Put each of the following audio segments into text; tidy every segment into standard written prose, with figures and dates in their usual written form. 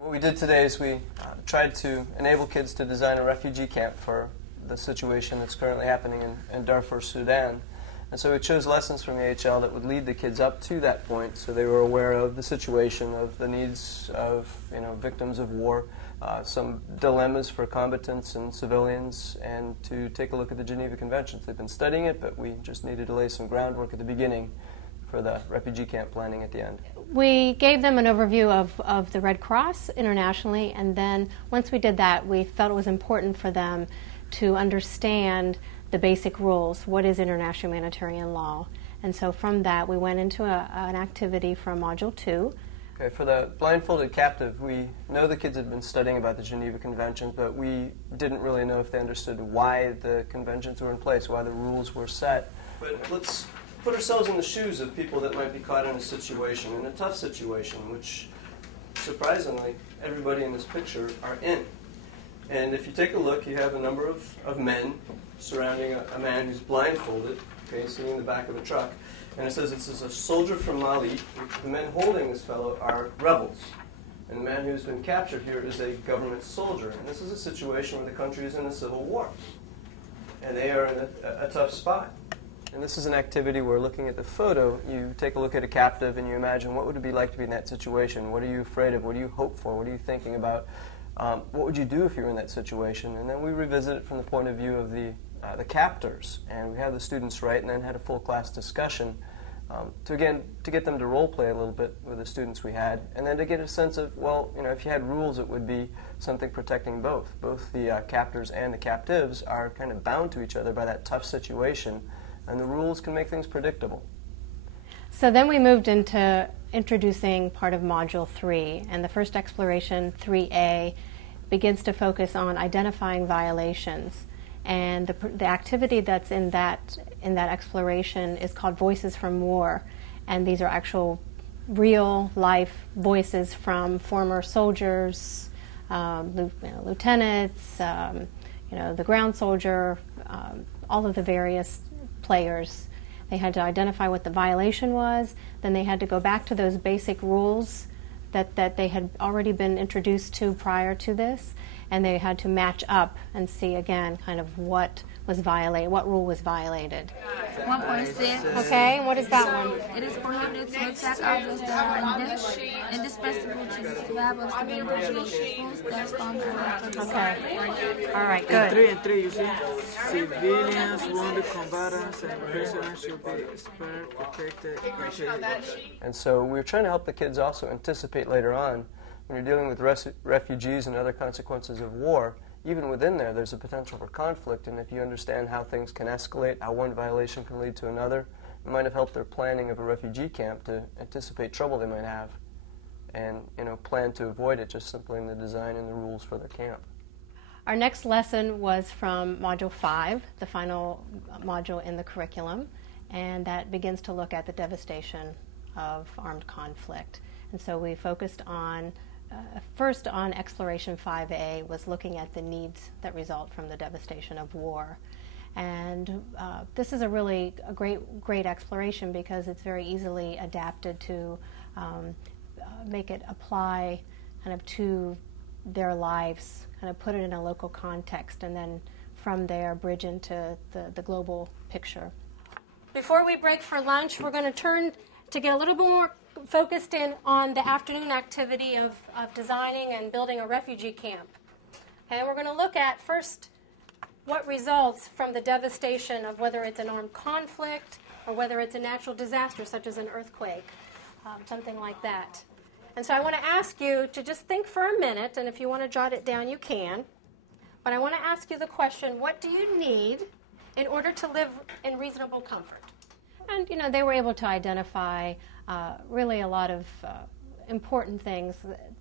What we did today is we tried to enable kids to design a refugee camp for the situation that's currently happening in Darfur, Sudan. And so we chose lessons from EHL that would lead the kids up to that point so they were aware of the situation, of the needs of victims of war, some dilemmas for combatants and civilians, and to take a look at the Geneva Conventions. They've been studying it, but we just needed to lay some groundwork at the beginning for the refugee camp planning at the end. We gave them an overview of the Red Cross internationally, and then once we did that, we felt it was important for them to understand the basic rules. What is international humanitarian law? And so from that, we went into an activity from Module 2. Okay, for the blindfolded captive, we know the kids had been studying about the Geneva Conventions, but we didn't really know if they understood why the conventions were in place, why the rules were set. But let's put ourselves in the shoes of people that might be caught in a tough situation, which, surprisingly, everybody in this picture are in. And if you take a look, you have a number of men surrounding a man who's blindfolded, okay, sitting in the back of a truck. And it says this is a soldier from Mali. The men holding this fellow are rebels. And the man who's been captured here is a government soldier. And this is a situation where the country is in a civil war. And they are in a tough spot. And this is an activity where, looking at the photo, you take a look at a captive and you imagine what would it be like to be in that situation? What are you afraid of? What do you hope for? What are you thinking about? What would you do if you were in that situation? And then we revisit it from the point of view of the captors. And we had the students write and then had a full class discussion to get them to role play a little bit with the students we had. And then to get a sense of, well, if you had rules, it would be something protecting both. Both the captors and the captives are kind of bound to each other by that tough situation. And the rules can make things predictable. So then we moved into introducing part of Module 3, and the first exploration, 3A, begins to focus on identifying violations. And the activity that's in that exploration is called Voices from War, and these are actual real-life voices from former soldiers, lieutenants, the ground soldier, all of the various players. They had to identify what the violation was, then they had to go back to those basic rules that they had already been introduced to prior to this, and they had to match up and see again kind of what was violated, what rule was violated. 1.6. Okay, and what is that one? It is prohibited to attack objects that are indispensable to the survival of civilian populations that's on Earth. Okay. All right, good. And 3, you see? Civilians, wounded combatants, and prisoners should be spared, protected, and treated. And so we're trying to help the kids also anticipate later on, when you're dealing with refugees and other consequences of war, even within there's a potential for conflict, and if you understand how things can escalate, how one violation can lead to another, it might have helped their planning of a refugee camp to anticipate trouble they might have and plan to avoid it just simply in the design and the rules for their camp. Our next lesson was from Module 5, the final module in the curriculum, and that begins to look at the devastation of armed conflict. And so we focused on first on Exploration 5A was looking at the needs that result from the devastation of war. And this is a great exploration because it's very easily adapted to make it apply kind of to their lives, kind of put it in a local context, and then from there bridge into the global picture. Before we break for lunch, we're going to turn to get a little bit more focused in on the afternoon activity of designing and building a refugee camp. And we're going to look at first what results from the devastation of whether it's an armed conflict or whether it's a natural disaster such as an earthquake, something like that. And so I want to ask you to just think for a minute, and if you want to jot it down, you can. But I want to ask you the question, what do you need in order to live in reasonable comfort? And, they were able to identify really a lot of important things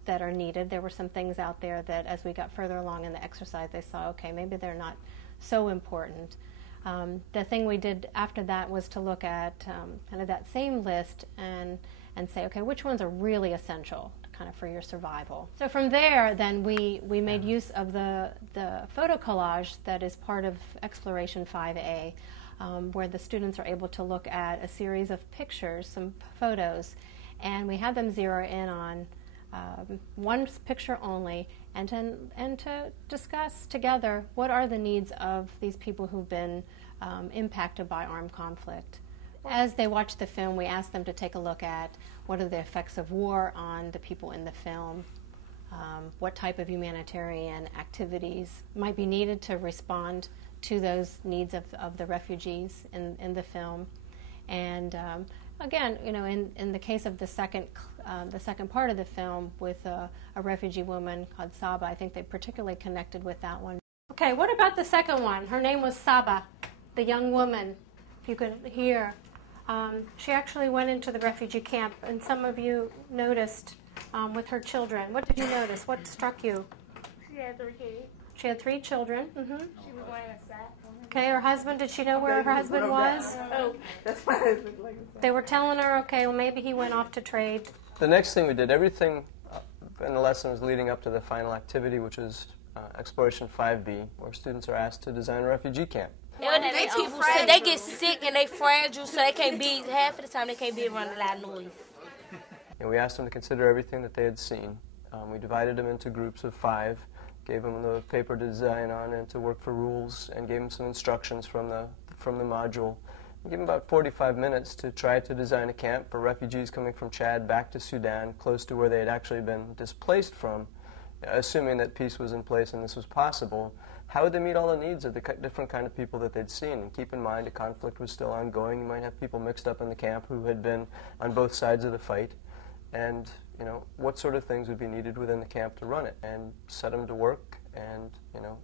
that are needed. There were some things out there that as we got further along in the exercise, they saw, okay, maybe they're not so important. The thing we did after that was to look at kind of that same list and say, okay, which ones are really essential kind of for your survival. So from there, then we made use of the photo collage that is part of Exploration 5A, where the students are able to look at a series of pictures, some photos, and we had them zero in on one picture only, and to discuss together what are the needs of these people who've been impacted by armed conflict. As they watch the film, we ask them to take a look at what are the effects of war on the people in the film, what type of humanitarian activities might be needed to respond to those needs of the refugees in the film. And again, in the case of the second part of the film with a refugee woman called Saba, I think they particularly connected with that one. Okay, what about the second one? Her name was Saba, the young woman, if you could hear. She actually went into the refugee camp, and some of you noticed with her children. What did you notice? What struck you? She had 3 kids. She had 3 children. Mm-hmm. She was wearing a sack. Okay, her husband, did she know where her husband was? Oh, That's why it looked like a They were telling her, okay, well, maybe he went off to trade. The next thing we did, everything in the lesson was leading up to the final activity, which is Exploration 5B, where students are asked to design a refugee camp. They people sick. They get sick and they fragile, so they can't be, half of the time they can't be around a lot of noise. And we asked them to consider everything that they had seen. We divided them into groups of 5, gave them the paper to design on and to work for rules, and gave them some instructions from the module. We gave them about 45 minutes to try to design a camp for refugees coming from Chad back to Sudan, close to where they had actually been displaced from, assuming that peace was in place and this was possible. How would they meet all the needs of the different kind of people that they'd seen? And keep in mind, the conflict was still ongoing. You might have people mixed up in the camp who had been on both sides of the fight. And, what sort of things would be needed within the camp to run it? And set them to work and,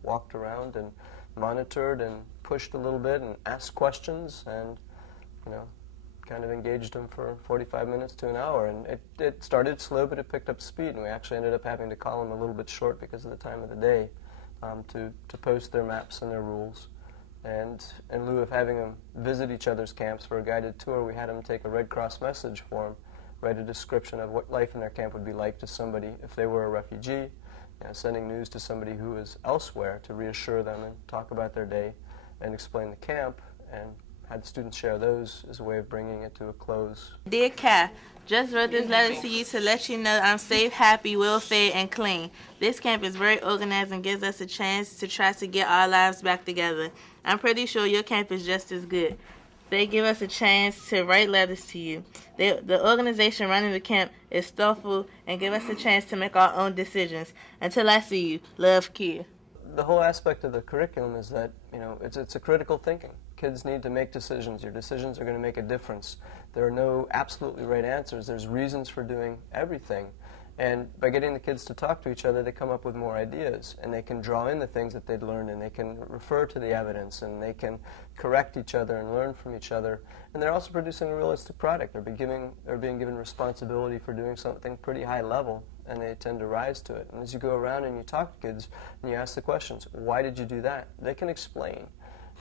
walked around and monitored and pushed a little bit and asked questions and, kind of engaged them for 45 minutes to an hour. And it started slow, but it picked up speed. And we actually ended up having to call them a little bit short because of the time of the day. To post their maps and their rules. And in lieu of having them visit each other's camps for a guided tour, we had them take a Red Cross message form, write a description of what life in their camp would be like to somebody if they were a refugee, sending news to somebody who was elsewhere to reassure them and talk about their day and explain the camp, and had students share those as a way of bringing it to a close. Dear Kat, just wrote this letter to you to let you know I'm safe, happy, well-fed, and clean. This camp is very organized and gives us a chance to try to get our lives back together. I'm pretty sure your camp is just as good. They give us a chance to write letters to you. The organization running the camp is thoughtful and give us a chance to make our own decisions. Until I see you, love, Kia. The whole aspect of the curriculum is that, it's a critical thinking. Kids need to make decisions. Your decisions are going to make a difference. There are no absolutely right answers. There's reasons for doing everything. And by getting the kids to talk to each other, they come up with more ideas, and they can draw in the things that they'd learned, and they can refer to the evidence, and they can correct each other and learn from each other. And they're also producing a realistic product. They're being given responsibility for doing something pretty high level, and they tend to rise to it. And as you go around and you talk to kids and you ask the questions, why did you do that? They can explain.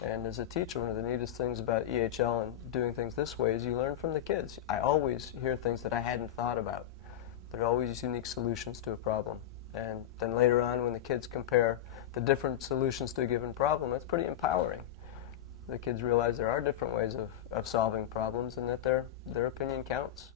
And as a teacher, one of the neatest things about EHL and doing things this way is you learn from the kids. I always hear things that I hadn't thought about. There are always unique solutions to a problem. And then later on, when the kids compare the different solutions to a given problem, it's pretty empowering. The kids realize there are different ways of solving problems and that their opinion counts.